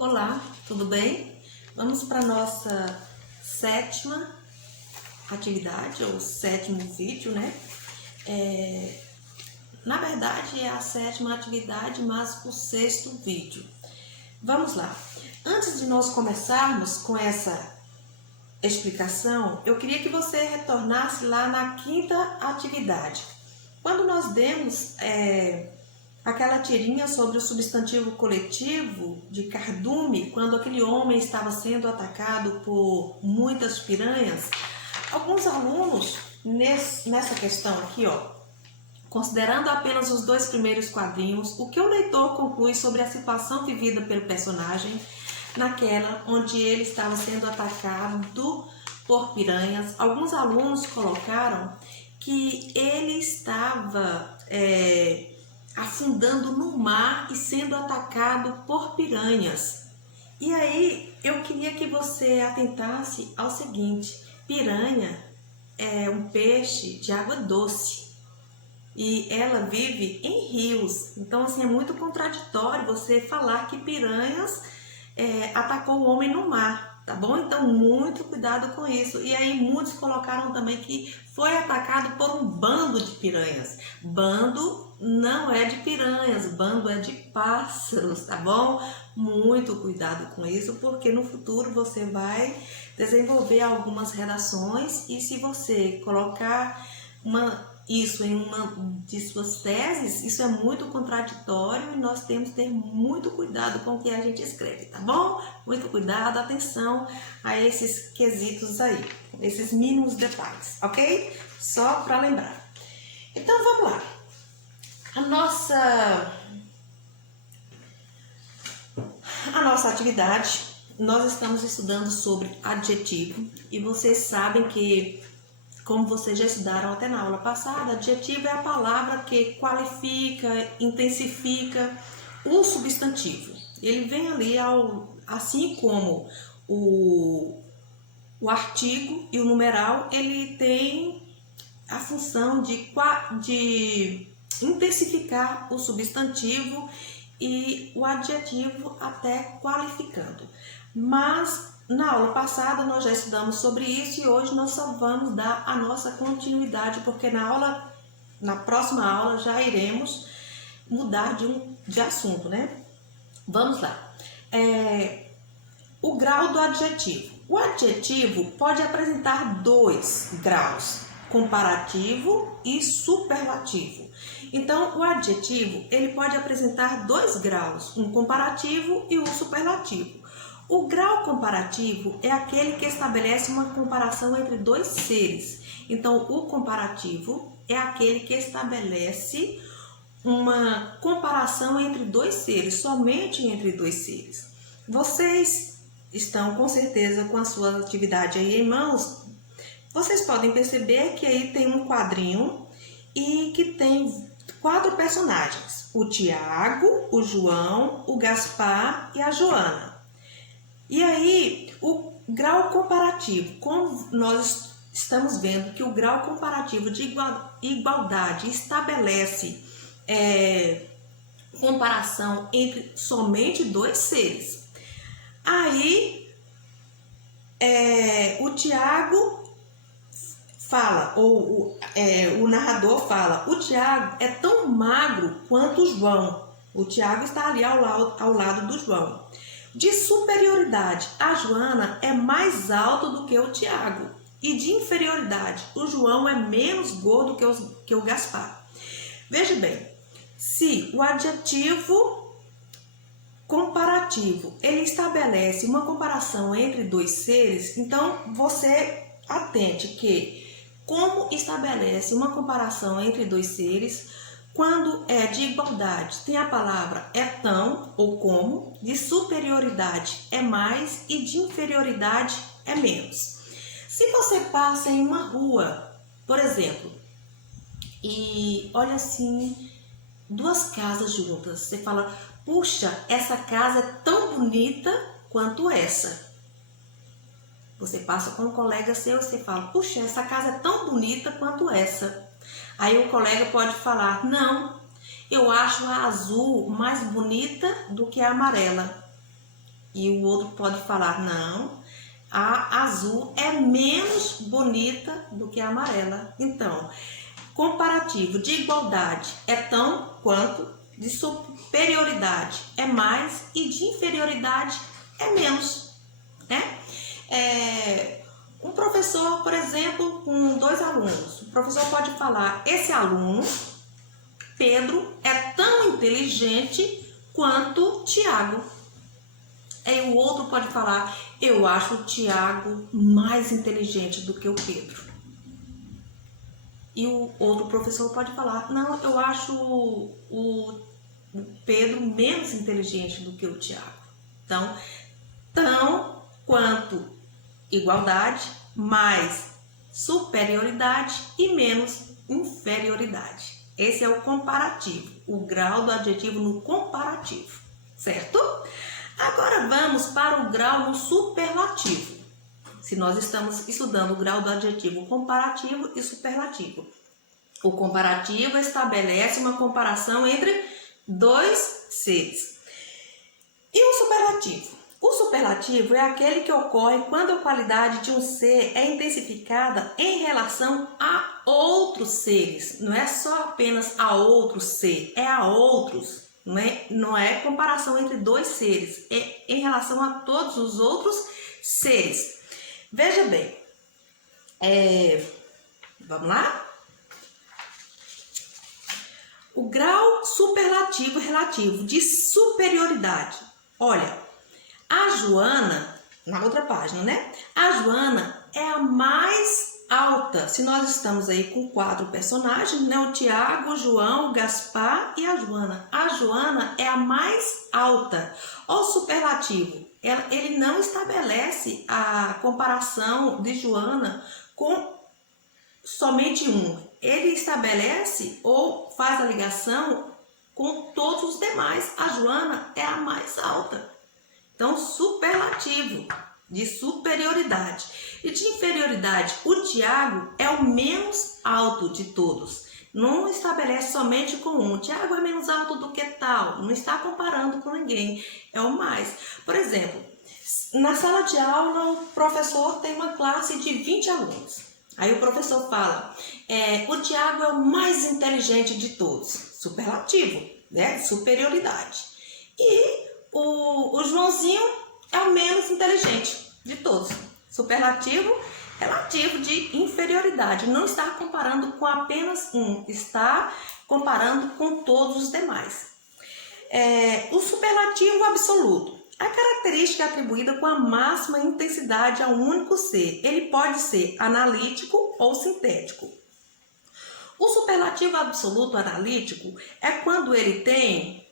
Olá, tudo bem? Vamos para a nossa sétima atividade, ou sétimo vídeo, né? Na verdade é a sétima atividade, mas o sexto vídeo. Vamos lá. Antes de nós começarmos com essa explicação, eu queria que você retornasse lá na quinta atividade. Quando nós demos aquela tirinha sobre o substantivo coletivo de cardume, quando aquele homem estava sendo atacado por muitas piranhas, alguns alunos, nessa questão aqui, considerando apenas os dois primeiros quadrinhos, o que o leitor conclui sobre a situação vivida pelo personagem naquela onde ele estava sendo atacado por piranhas, alguns alunos colocaram que ele estava afundando no mar e sendo atacado por piranhas. E aí eu queria que você atentasse ao seguinte: piranha é um peixe de água doce e ela vive em rios. Então assim, é muito contraditório você falar que piranhas atacou o homem no mar, tá bom? Então muito cuidado com isso. E aí muitos colocaram também que foi atacado por um bando de piranhas. Bando não é de piranhas, bando é de pássaros, tá bom? Muito cuidado com isso, porque no futuro você vai desenvolver algumas redações e se você colocar isso em uma de suas teses, isso é muito contraditório e nós temos que ter muito cuidado com o que a gente escreve, tá bom? Muito cuidado, atenção a esses quesitos aí, esses mínimos detalhes, ok? Só para lembrar. Então vamos lá. A nossa atividade, nós estamos estudando sobre adjetivo e vocês sabem que, como vocês já estudaram até na aula passada, adjetivo é a palavra que qualifica, intensifica o substantivo. Ele vem ali, assim como o artigo e o numeral, ele tem a função de intensificar o substantivo e o adjetivo até qualificando. Mas na aula passada nós já estudamos sobre isso e hoje nós só vamos dar a nossa continuidade, porque na próxima aula já iremos mudar de assunto, né? Vamos lá. O grau do adjetivo. O adjetivo pode apresentar dois graus, comparativo e superlativo. Então, o adjetivo ele pode apresentar dois graus, um comparativo e um superlativo. O grau comparativo é aquele que estabelece uma comparação entre dois seres. Então, o comparativo é aquele que estabelece uma comparação entre dois seres, somente entre dois seres. Vocês estão com certeza com a sua atividade aí em mãos. Vocês podem perceber que aí tem um quadrinho e que tem 4 personagens: o Tiago, o João, o Gaspar e a Joana. E aí, o grau comparativo, como nós estamos vendo que o grau comparativo de igualdade estabelece comparação entre somente dois seres. Aí, o Tiago fala, o narrador fala: o Tiago é tão magro quanto o João. O Tiago está ali ao lado do João. De superioridade, a Joana é mais alta do que o Tiago. E de inferioridade, o João é menos gordo que o Gaspar. Veja bem, se o adjetivo comparativo ele estabelece uma comparação entre dois seres, então você atente que, como estabelece uma comparação entre dois seres, quando é de igualdade, tem a palavra é tão ou como, de superioridade é mais e de inferioridade é menos. Se você passa em uma rua, por exemplo, e olha assim, 2 casas juntas, você fala: puxa, essa casa é tão bonita quanto essa. Você passa com um colega seu e você fala: puxa, essa casa é tão bonita quanto essa. Aí o colega pode falar: não, eu acho a azul mais bonita do que a amarela. E o outro pode falar, não, a azul é menos bonita do que a amarela. Então, comparativo de igualdade é tão quanto, de superioridade é mais e de inferioridade é menos, né? Um professor, por exemplo, com 2 alunos, o professor pode falar, esse aluno, Pedro, é tão inteligente quanto Tiago. Aí o outro pode falar, eu acho o Tiago mais inteligente do que o Pedro. E o outro professor pode falar, não, eu acho o Pedro menos inteligente do que o Tiago. Então, tão quanto igualdade, mais superioridade e menos inferioridade. Esse é o comparativo, o grau do adjetivo no comparativo, certo? Agora vamos para o grau no superlativo. Se nós estamos estudando o grau do adjetivo comparativo e superlativo. O comparativo estabelece uma comparação entre 2 seres. E o superlativo? O superlativo é aquele que ocorre quando a qualidade de um ser é intensificada em relação a outros seres. Não é só apenas a outro ser, é a outros. Não é comparação entre 2 seres, é em relação a todos os outros seres. Veja bem, vamos lá? O grau superlativo relativo de superioridade. Olha, a Joana, na outra página, né? A Joana é a mais alta. Se nós estamos aí com 4 personagens, né? O Tiago, o João, o Gaspar e a Joana. A Joana é a mais alta. O superlativo, ele não estabelece a comparação de Joana com somente um. Ele estabelece ou faz a ligação com todos os demais. A Joana é a mais alta. Então, superlativo de superioridade. E de inferioridade, o Tiago é o menos alto de todos. Não estabelece somente com um. O Tiago é menos alto do que tal. Não está comparando com ninguém. É o mais. Por exemplo, na sala de aula, o professor tem uma classe de 20 alunos. Aí o professor fala, o Tiago é o mais inteligente de todos. Superlativo, né? Superioridade. E o Joãozinho é o menos inteligente de todos. Superlativo relativo de inferioridade. Não está comparando com apenas um, está comparando com todos os demais. O superlativo absoluto. A característica atribuída com a máxima intensidade a um único ser. Ele pode ser analítico ou sintético. O superlativo absoluto analítico é quando ele tem...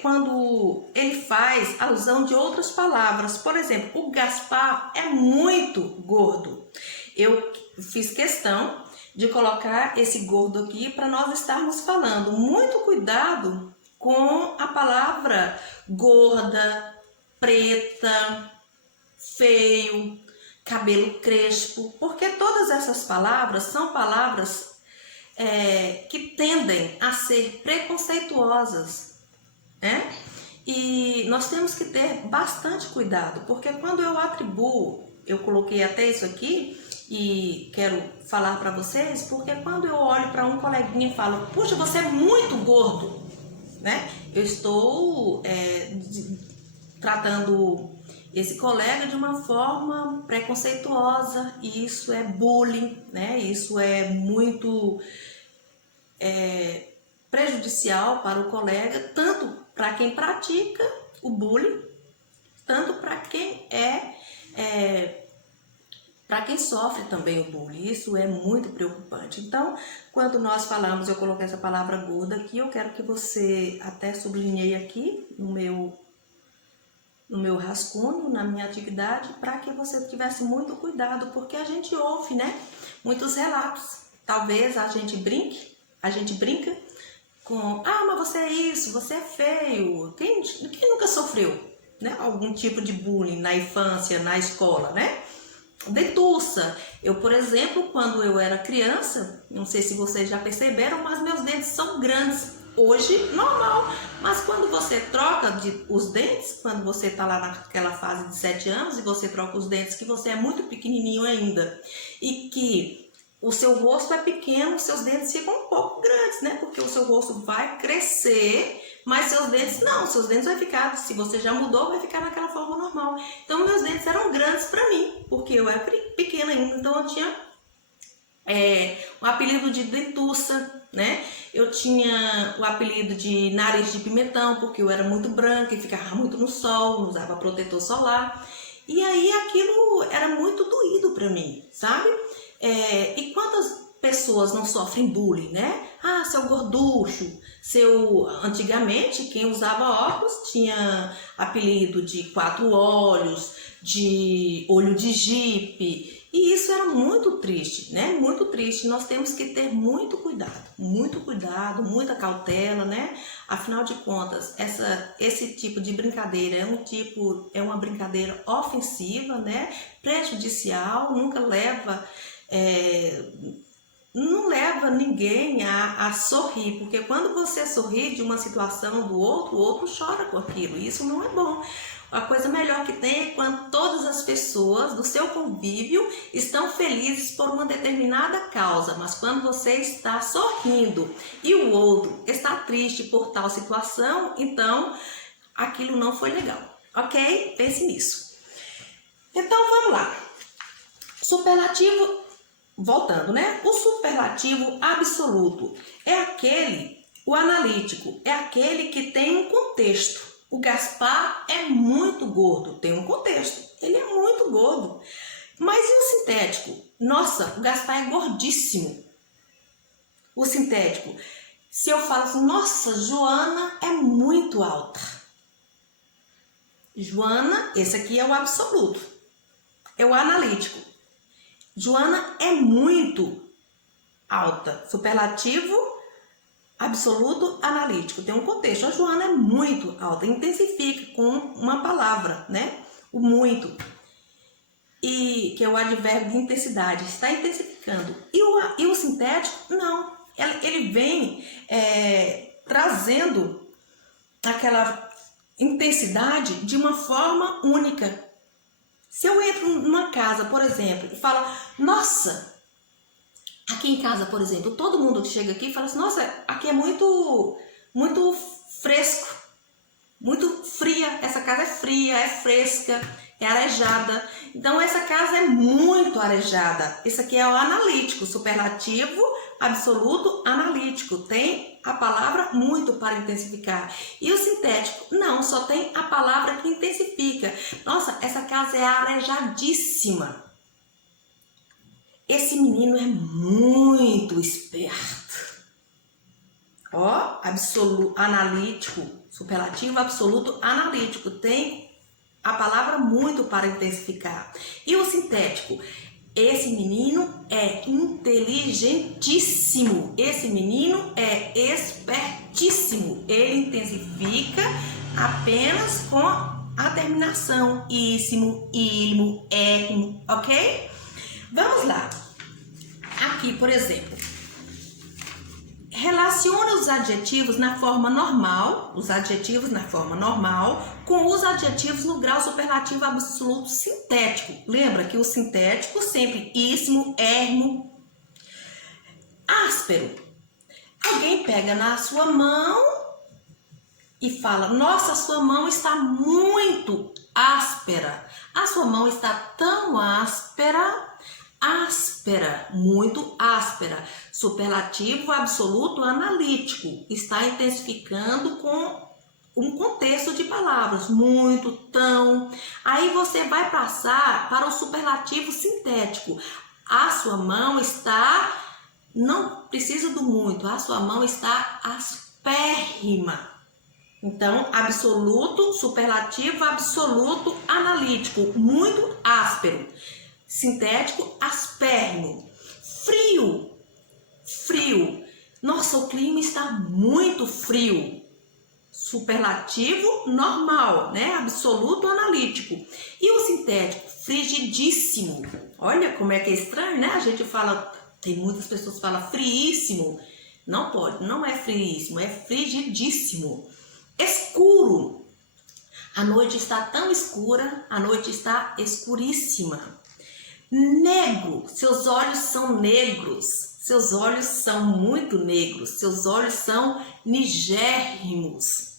quando ele faz alusão de outras palavras. Por exemplo, o Gaspar é muito gordo. Eu fiz questão de colocar esse gordo aqui para nós estarmos falando. Muito cuidado com a palavra gorda, preta, feio, cabelo crespo, porque todas essas palavras são palavras que tendem a ser preconceituosas, né? E nós temos que ter bastante cuidado, porque quando eu atribuo, eu coloquei até isso aqui e quero falar para vocês, porque quando eu olho para um coleguinha e falo, puxa, você é muito gordo, né? Eu estou tratando esse colega de uma forma preconceituosa, e isso é bullying, né? Isso é muito prejudicial para o colega, tanto para quem pratica o bullying, tanto para quem para quem sofre também o bullying. Isso é muito preocupante. Então, quando nós falamos, eu coloquei essa palavra gorda aqui, eu quero que você até sublinhei aqui no meu rascunho, na minha atividade, para que você tivesse muito cuidado, porque a gente ouve, né, muitos relatos. Talvez a gente brinca com, mas você é isso, você é feio. Quem nunca sofreu, né, algum tipo de bullying na infância, na escola, né? Dentuça. Eu, por exemplo, quando eu era criança, não sei se vocês já perceberam, mas meus dentes são grandes. hoje normal. Mas quando você troca os dentes, quando você está lá naquela fase de 7 anos e você troca os dentes, que você é muito pequenininho ainda e que o seu rosto é pequeno, seus dentes ficam um pouco grandes, né? Porque o seu rosto vai crescer, mas seus dentes não, seus dentes vai ficar, se você já mudou, vai ficar naquela forma normal. Então meus dentes eram grandes para mim, porque eu era pequena ainda, então eu tinha um apelido de dentuça, né? Eu tinha o apelido de nariz de pimentão, porque eu era muito branca e ficava muito no sol, não usava protetor solar. E aí aquilo era muito doído para mim, sabe? E quantas pessoas não sofrem bullying, né? Ah, seu gorducho, Antigamente, quem usava óculos tinha apelido de 4 olhos, de olho de jipe. E isso era muito triste, né? Muito triste. Nós temos que ter muito cuidado, muita cautela, né? Afinal de contas, esse tipo de brincadeira é uma brincadeira ofensiva, né? Prejudicial, não leva ninguém a sorrir, porque quando você sorri de uma situação do outro, o outro chora com aquilo. E isso não é bom. A coisa melhor que tem é quando todas as pessoas do seu convívio estão felizes por uma determinada causa, mas quando você está sorrindo e o outro está triste por tal situação, então aquilo não foi legal, ok? Pense nisso. Então vamos lá. Superlativo, voltando, né? O superlativo absoluto o analítico, é aquele que tem um contexto. O Gaspar é muito gordo, tem um contexto, ele é muito gordo. Mas e o sintético? Nossa, o Gaspar é gordíssimo. O sintético, se eu falo assim, nossa, Joana é muito alta. Joana, esse aqui é o absoluto, é o analítico. Joana é muito alta, superlativo absoluto analítico, tem um contexto. A Joana é muito alta, intensifica com uma palavra, né? O muito, e que é o advérbio de intensidade, está intensificando. E o sintético, não, ele vem trazendo aquela intensidade de uma forma única. Se eu entro numa casa, por exemplo, e falo, nossa, aqui em casa, por exemplo, todo mundo que chega aqui fala assim, nossa, aqui é muito fresco, muito fria, essa casa é fria, é fresca, é arejada. Então essa casa é muito arejada. Esse aqui é o analítico, superlativo, absoluto, analítico. Tem a palavra muito para intensificar. E o sintético, não, só tem a palavra que intensifica. Nossa, essa casa é arejadíssima. Esse menino é muito esperto. Ó, absoluto, analítico, superlativo, absoluto, analítico. Tem a palavra muito para intensificar. E o sintético? Esse menino é inteligentíssimo. Esse menino é espertíssimo. Ele intensifica apenas com a terminação íssimo, ilmo, érrimo, ok? Vamos lá. Aqui, por exemplo, relaciona os adjetivos na forma normal, com os adjetivos no grau superlativo absoluto sintético. Lembra que o sintético sempre íssimo, érrimo, áspero. Alguém pega na sua mão e fala, nossa, sua mão está muito áspera. A sua mão está tão áspera, muito áspera. Superlativo absoluto analítico, está intensificando com um contexto de palavras, muito, tão. Aí você vai passar para o superlativo sintético. A sua mão está, não precisa do muito, a sua mão está aspérrima. Então, absoluto, superlativo, absoluto, analítico, muito áspero. Sintético, aspérrimo. Frio. Nossa, o clima está muito frio. Superlativo, normal, né? Absoluto, analítico. E o sintético, frigidíssimo. Olha como é que é estranho, né? A gente fala, tem muitas pessoas que falam friíssimo. Não pode, não é friíssimo, é frigidíssimo. Escuro. A noite está tão escura, a noite está escuríssima. Negro, seus olhos são negros, seus olhos são muito negros, seus olhos são nigérrimos.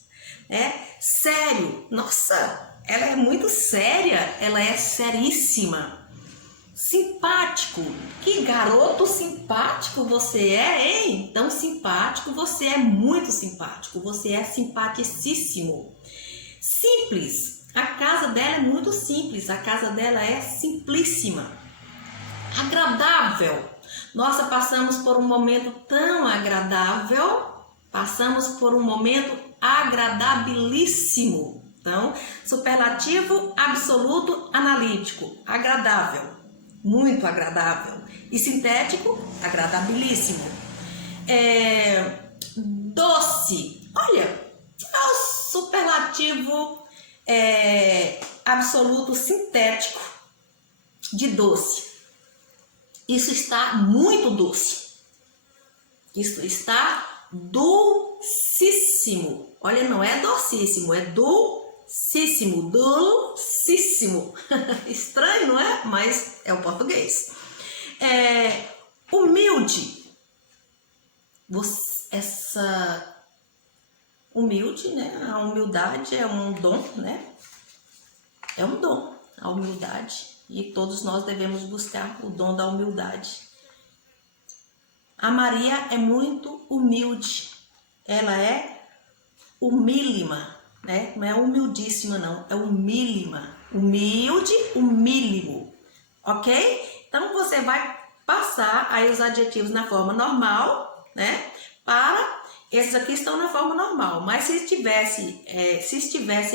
Sério, nossa, ela é muito séria, ela é seríssima. Simpático, que garoto simpático você é, hein? Tão simpático, você é muito simpático, você é simpaticíssimo. Simples, a casa dela é muito simples, a casa dela é simplíssima. Agradável, nossa, passamos por um momento tão agradável, passamos por um momento agradabilíssimo. Então, superlativo absoluto analítico, agradável, muito agradável. E sintético, agradabilíssimo. Doce, olha, é o superlativo absoluto sintético de doce. Isso está muito doce. Isso está dulcíssimo. Olha, não é docíssimo, é dulcíssimo, dulcíssimo. Estranho, não é? Mas é o português. Humilde. Humilde, né? A humildade é um dom, né? É um dom, a humildade. E todos nós devemos buscar o dom da humildade. A Maria é muito humilde. Ela é humílima, né? Não é humildíssima, não. É humílima. Humilde, humílimo. Ok? Então, você vai passar aí os adjetivos na forma normal, né? Esses aqui estão na forma normal. Mas se estivesse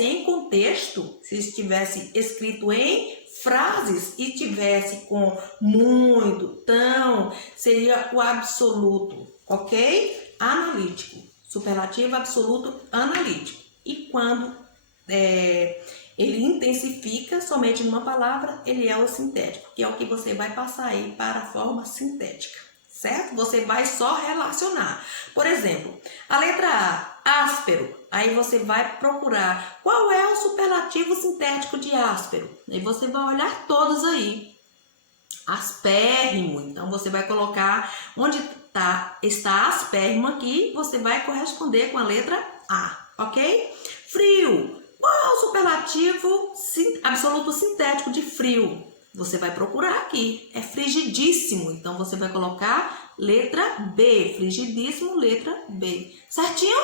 em contexto, se estivesse escrito em frases e tivesse com muito, tão, seria o absoluto, ok? Analítico, superlativo absoluto analítico. E quando ele intensifica somente numa palavra, ele é o sintético, que é o que você vai passar aí para a forma sintética, certo? Você vai só relacionar. Por exemplo, a letra A, áspero. Aí você vai procurar qual é o superlativo sintético de áspero. Aí você vai olhar todos aí. Aspérrimo. Então você vai colocar onde está aspérrimo aqui, você vai corresponder com a letra A, ok? Frio. Qual é o superlativo absoluto sintético de frio? Você vai procurar aqui. É frigidíssimo. Então você vai colocar letra B. Frigidíssimo, letra B. Certinho?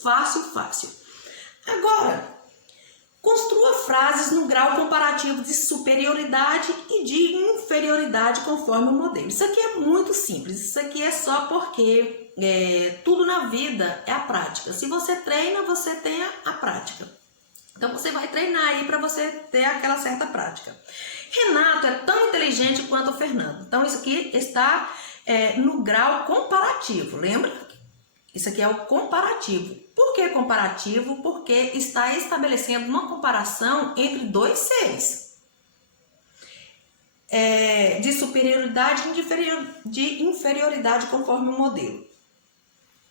Fácil, fácil. Agora, construa frases no grau comparativo de superioridade e de inferioridade conforme o modelo. Isso aqui é muito simples. Isso aqui é só porque tudo na vida é a prática. Se você treina, você tem a prática. Então, você vai treinar aí para você ter aquela certa prática. Renato é tão inteligente quanto o Fernando. Então, isso aqui está no grau comparativo, lembra? Isso aqui é o comparativo. Por que comparativo? Porque está estabelecendo uma comparação entre dois seres. De superioridade e de inferioridade conforme o modelo.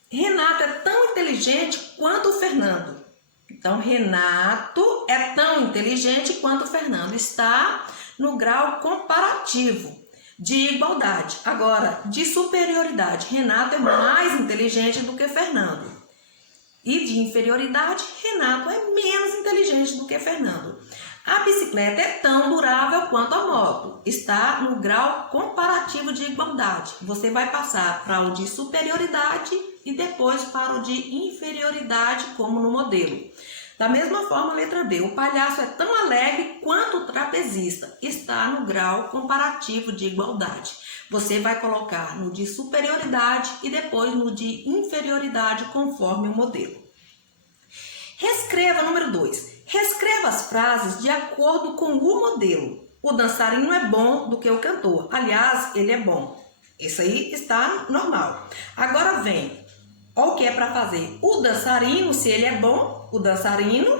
Renato é tão inteligente quanto o Fernando. Então, Renato é tão inteligente quanto o Fernando. Está no grau comparativo de igualdade. Agora, de superioridade, Renato é mais inteligente do que Fernando. E de inferioridade, Renato é menos inteligente do que Fernando. A bicicleta é tão durável quanto a moto. Está no grau comparativo de igualdade. Você vai passar para o de superioridade e depois para o de inferioridade, como no modelo. Da mesma forma, a letra B. O palhaço é tão alegre quanto o trapezista. Está no grau comparativo de igualdade. Você vai colocar no de superioridade e depois no de inferioridade, conforme o modelo. Reescreva, número 2. Reescreva as frases de acordo com o modelo. O dançarino é bom do que o cantor. Aliás, ele é bom. Isso aí está normal. Agora vem. Olha o que é para fazer. O dançarino, se ele é bom, o dançarino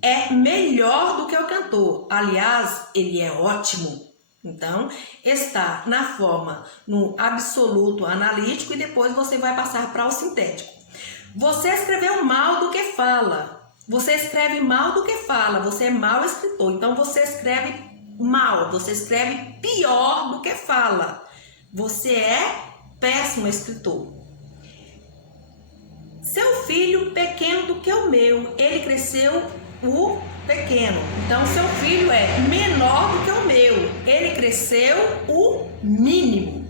é melhor do que o cantor. Aliás, ele é ótimo. Então, está na forma no absoluto analítico e depois você vai passar para o sintético. Você escreveu mal do que fala. Você escreve mal do que fala. Você é mau escritor. Então, você escreve mal. Você escreve pior do que fala. Você é péssimo escritor. Seu filho pequeno do que o meu. Ele cresceu o pequeno. Então, seu filho é menor do que o meu. Ele cresceu o mínimo.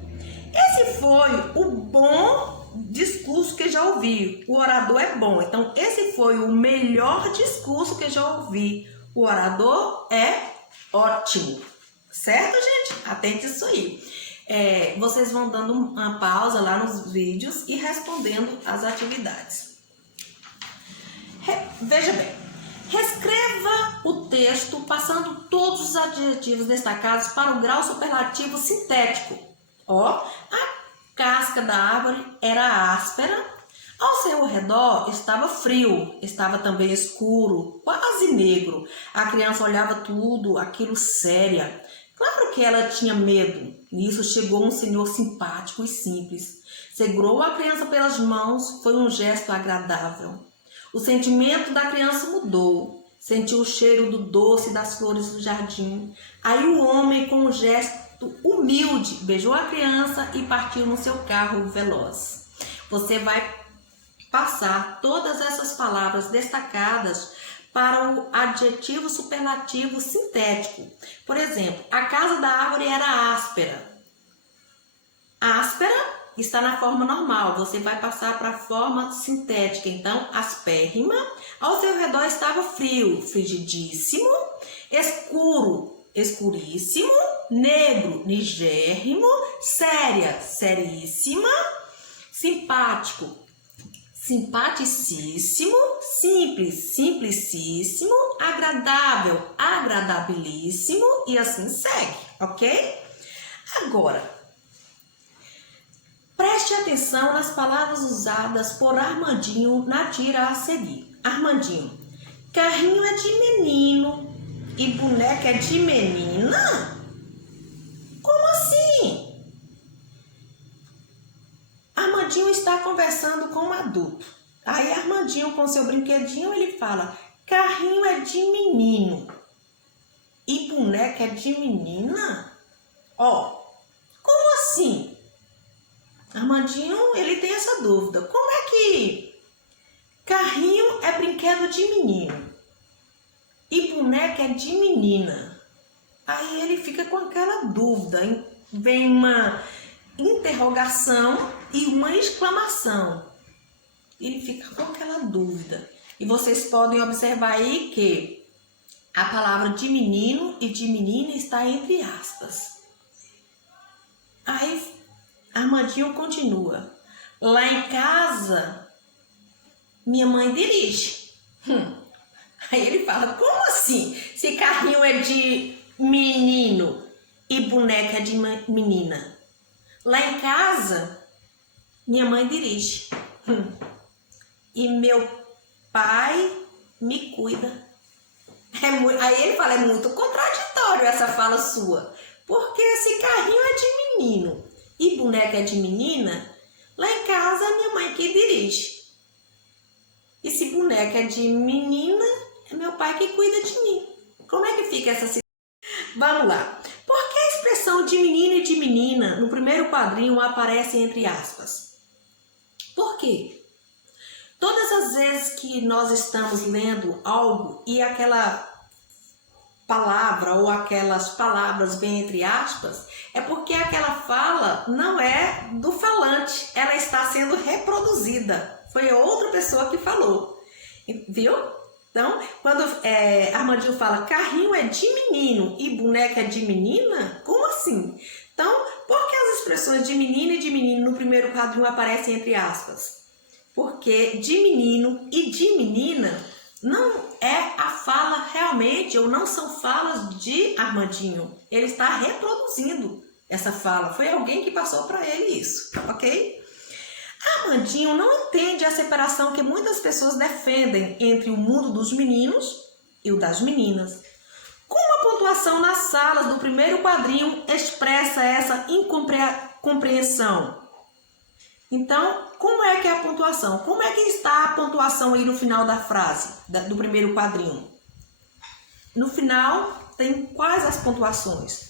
Esse foi o bom discurso que já ouvi. O orador é bom. Então, esse foi o melhor discurso que já ouvi. O orador é ótimo. Certo, gente? Atente isso aí. Vocês vão dando uma pausa lá nos vídeos e respondendo as atividades. Veja bem. Reescreva o texto passando todos os adjetivos destacados para o grau superlativo sintético. A casca da árvore era áspera, ao seu redor estava frio, estava também escuro, quase negro. A criança olhava tudo aquilo séria. Claro que ela tinha medo. Nisso chegou um senhor simpático e simples. Segurou a criança pelas mãos, foi um gesto agradável. O sentimento da criança mudou. Sentiu o cheiro do doce das flores do jardim. Aí o homem, com um gesto humilde, beijou a criança e partiu no seu carro veloz. Você vai passar todas essas palavras destacadas para o adjetivo superlativo sintético. Por exemplo, a casa da árvore era áspera. Áspera está na forma normal, você vai passar para a forma sintética. Então, aspérrima. Ao seu redor estava frio, frigidíssimo. Escuro, escuríssimo. Negro, nigérrimo. Séria, seríssima. Simpático, simpaticíssimo. Simples, simplicíssimo. Agradável, agradabilíssimo. E assim segue, ok? Agora, preste atenção nas palavras usadas por Armandinho na tira a seguir. Armandinho, carrinho é de menino e boneca é de menina? Como assim? Armandinho está conversando com um adulto. Aí Armandinho, com seu brinquedinho, ele fala, carrinho é de menino e boneca é de menina? Como assim? Armandinho, ele tem essa dúvida. Como é que carrinho é brinquedo de menino e boneca é de menina? Aí ele fica com aquela dúvida. Vem uma interrogação e uma exclamação. Ele fica com aquela dúvida. E vocês podem observar aí que a palavra de menino e de menina está entre aspas. Aí Armandinho continua. Lá em casa, minha mãe dirige. Aí ele fala, como assim? Se carrinho é de menino e boneca é de menina? Lá em casa, minha mãe dirige. E meu pai me cuida. Aí ele fala, é muito contraditório essa fala sua. Porque esse carrinho é de menino e boneca é de menina, lá em casa é minha mãe que dirige. E se boneca é de menina, é meu pai que cuida de mim. Como é que fica essa situação? Vamos lá. Por que a expressão de menino e de menina no primeiro quadrinho aparece entre aspas? Por quê? Todas as vezes que nós estamos lendo algo e aquela palavra ou aquelas palavras vêm entre aspas, é porque aquela fala não é do falante, ela está sendo reproduzida. Foi outra pessoa que falou, viu? Então, quando Armandinho fala carrinho é de menino e boneca é de menina, como assim? Então, por que as expressões de menino e de menino no primeiro quadrinho aparecem entre aspas? Porque de menino e de menina não é a fala realmente, ou não são falas de Armandinho. Ele está reproduzindo essa fala. Foi alguém que passou para ele isso, ok? Armandinho não entende a separação que muitas pessoas defendem entre o mundo dos meninos e o das meninas. Como a pontuação nas salas do primeiro quadrinho expressa essa incompreensão? Então, como é que é a pontuação? Como é que está a pontuação aí no final da frase, do primeiro quadrinho? No final, tem quais as pontuações?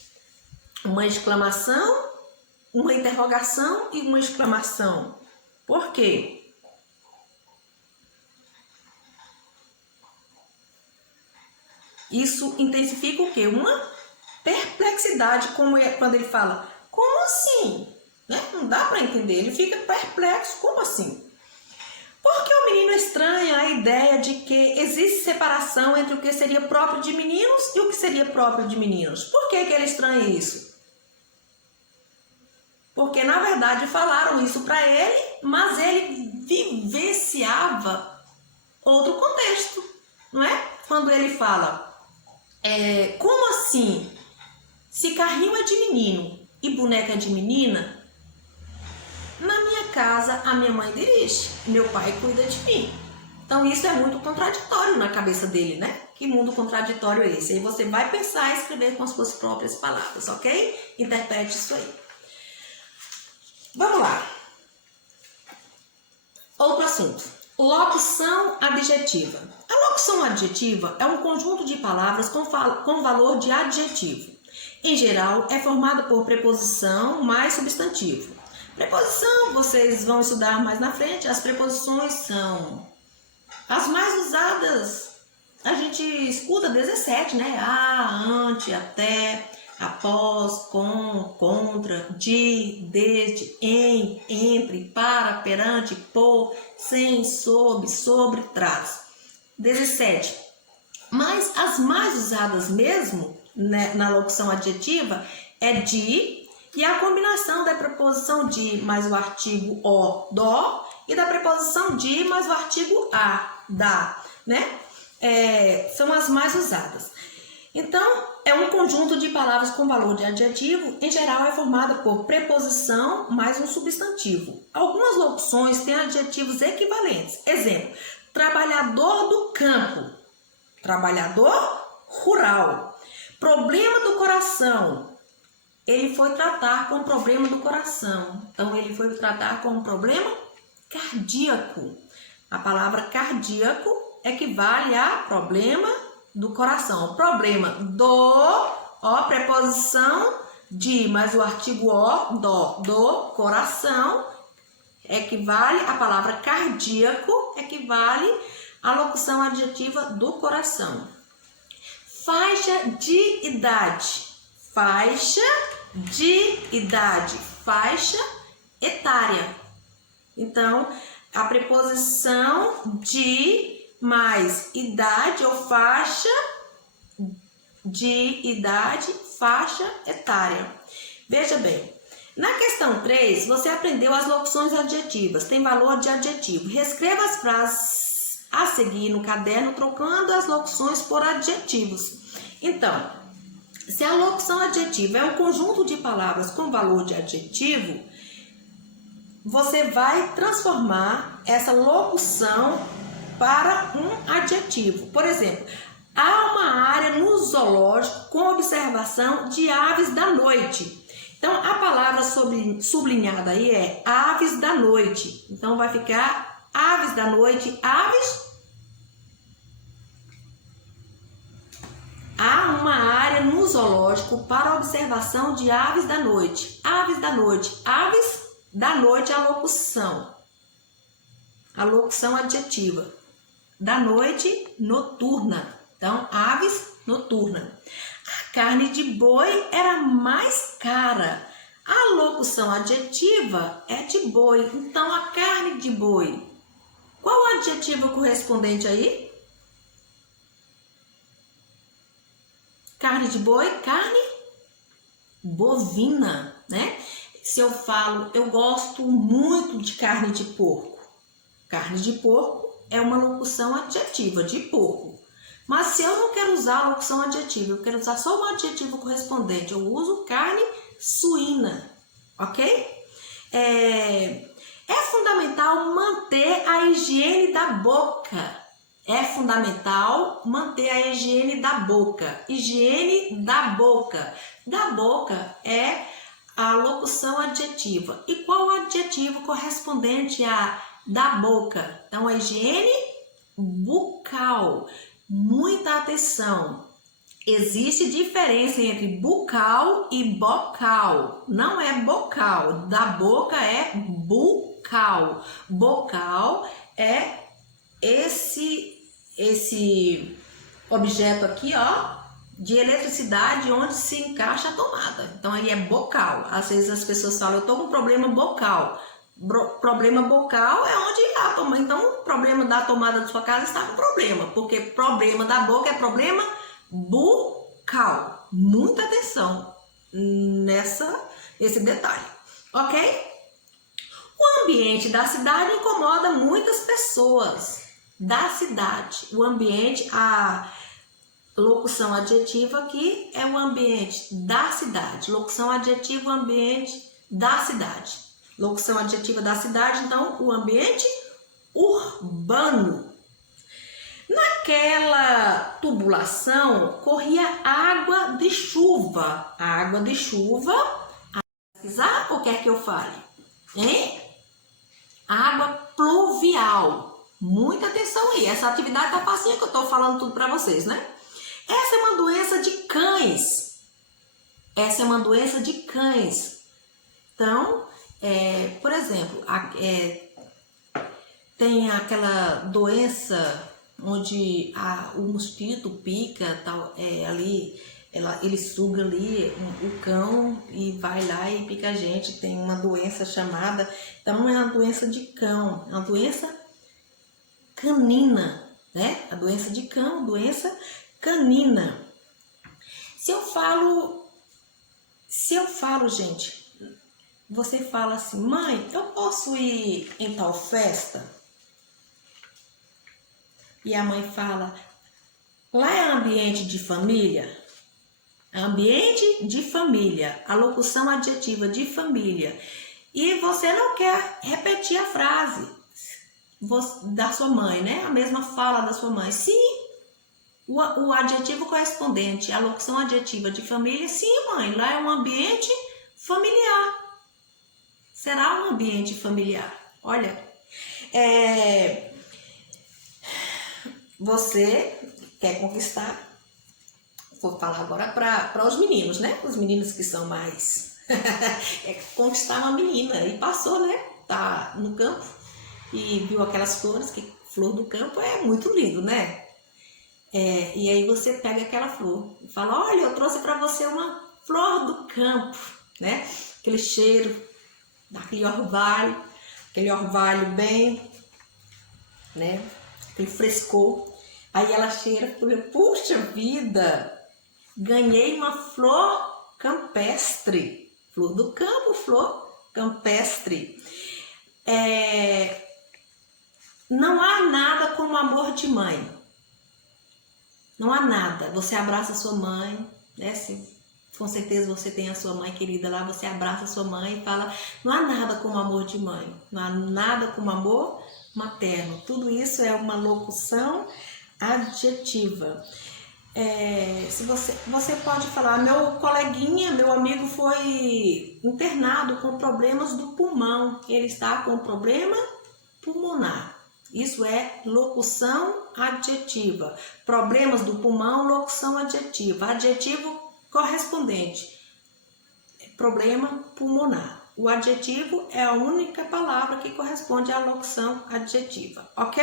Uma exclamação, uma interrogação e uma exclamação. Por quê? Isso intensifica o quê? Uma perplexidade, como é quando ele fala, como assim? Né? Não dá para entender, ele fica perplexo, como assim? Porque o menino estranha a ideia de que existe separação entre o que seria próprio de meninos e o que seria próprio de meninos. Por que que ele estranha isso? Porque, na verdade, falaram isso para ele, mas ele vivenciava outro contexto, não é? Quando ele fala, como assim? Se carrinho é de menino e boneca é de menina, na minha casa a minha mãe dirige, meu pai cuida de mim. Então isso é muito contraditório na cabeça dele, né? Que mundo contraditório é esse? Aí você vai pensar e escrever com as suas próprias palavras, ok? Interprete isso aí. Vamos lá. Outro assunto. Locução adjetiva. A locução adjetiva é um conjunto de palavras com valor de adjetivo. Em geral, é formada por preposição mais substantivo. Preposição, vocês vão estudar mais na frente, as preposições são as mais usadas. A gente escuta 17, né? A, ante, até, após, com, contra, de, desde, em, entre, para, perante, por, sem, sob, sobre, trás. 17. Mas as mais usadas mesmo, né, na locução adjetiva é de e a combinação da preposição de mais o artigo o, do, e da preposição de mais o artigo a, da, né? São as mais usadas. Então, é um conjunto de palavras com valor de adjetivo, em geral é formada por preposição mais um substantivo. Algumas locuções têm adjetivos equivalentes. Exemplo, trabalhador do campo, trabalhador rural, problema do coração. Ele foi tratar com o problema do coração. Então, ele foi tratar com um problema cardíaco. A palavra cardíaco equivale a problema do coração. O problema preposição de, mais o artigo o, do coração, equivale, a palavra cardíaco equivale à locução adjetiva do coração. Faixa de idade. Faixa de idade, faixa etária. Então, a preposição de mais idade ou faixa de idade, faixa etária. Veja bem, na questão 3, você aprendeu as locuções adjetivas, tem valor de adjetivo. Reescreva as frases a seguir no caderno, trocando as locuções por adjetivos. Então, se a locução adjetiva é um conjunto de palavras com valor de adjetivo, você vai transformar essa locução para um adjetivo. Por exemplo, há uma área no zoológico com observação de aves da noite. Então, a palavra sublinhada aí é aves da noite. Então, vai ficar aves da noite, aves. Há uma área no zoológico para observação de aves da noite. Aves da noite. Aves da noite é a locução. A locução adjetiva. Da noite, noturna. Então, aves, noturna. A carne de boi era mais cara. A locução adjetiva é de boi. Então, a carne de boi. Qual o adjetivo correspondente aí? Carne de boi, carne bovina, né? Se eu falo, eu gosto muito de carne de porco. Carne de porco é uma locução adjetiva, de porco. Mas se eu não quero usar a locução adjetiva, eu quero usar só o adjetivo correspondente, eu uso carne suína, ok? É fundamental manter a higiene da boca. É fundamental manter a higiene da boca. Higiene da boca. Da boca é a locução adjetiva. E qual o adjetivo correspondente a da boca? Então, a higiene bucal. Muita atenção. Existe diferença entre bucal e bocal. Não é bocal. Da boca é bucal. Bocal é esse objeto aqui, ó, de eletricidade onde se encaixa a tomada. Então aí é bocal. Às vezes as pessoas falam, eu tô com um problema bocal. Problema bocal é onde a tomada. Então o problema da tomada da sua casa está com problema, porque problema da boca é problema bucal. Muita atenção nesse detalhe, ok? O ambiente da cidade incomoda muitas pessoas da cidade. O ambiente, a locução adjetiva aqui é o ambiente da cidade. Locução adjetiva, o ambiente da cidade. Locução adjetiva da cidade, então, o ambiente urbano. Naquela tubulação corria água de chuva. Água de chuva. Pesquisar ou quer que eu fale? Hein? Água pluvial. Muita atenção aí. Essa atividade tá facinha que eu tô falando tudo para vocês, né? Essa é uma doença de cães. Essa é uma doença de cães. Então, por exemplo, tem aquela doença onde o mosquito pica, tal, ali, ele suga ali o cão e vai lá e pica a gente. Tem uma doença chamada, então é uma doença de cão, é uma doença canina, né? A doença de cão, doença canina. Se eu falo, gente, você fala assim, mãe, eu posso ir em tal festa? E a mãe fala, lá é ambiente de família? Ambiente de família, a locução adjetiva de família. E você não quer repetir a frase da sua mãe, né? A mesma fala da sua mãe. Sim, o adjetivo correspondente, a locução adjetiva de família, sim, mãe, lá é um ambiente familiar. Será um ambiente familiar. Olha, você quer conquistar, vou falar agora para os meninos, né? Os meninos que são mais... conquistar uma menina e passou, né? Tá no campo e viu aquelas flores, que flor do campo é muito lindo, né? E aí você pega aquela flor e fala, olha, eu trouxe para você uma flor do campo, né? Aquele cheiro, daquele orvalho bem, né? Aquele frescor. Aí ela cheira e fala, puxa vida, ganhei uma flor campestre. Flor do campo, flor campestre. Não há nada como amor de mãe. Não há nada. Você abraça a sua mãe, né? Com certeza você tem a sua mãe querida lá, você abraça a sua mãe e fala, não há nada como amor de mãe. Não há nada como amor materno. Tudo isso é uma locução adjetiva. Se você pode falar, meu coleguinha, meu amigo foi internado com problemas do pulmão, ele está com problema pulmonar. Isso é locução adjetiva. Problemas do pulmão, locução adjetiva. Adjetivo correspondente, problema pulmonar. O adjetivo é a única palavra que corresponde à locução adjetiva, ok?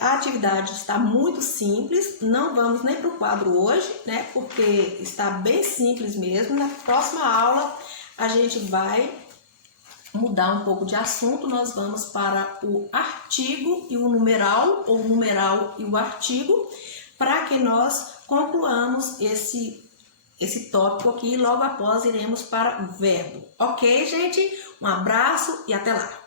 A atividade está muito simples, não vamos nem para o quadro hoje, né? Porque está bem simples mesmo. Na próxima aula a gente vai mudar um pouco de assunto, nós vamos para o artigo e o numeral, ou o numeral e o artigo, para que nós concluamos esse tópico aqui e logo após iremos para o verbo. Ok, gente? Um abraço e até lá!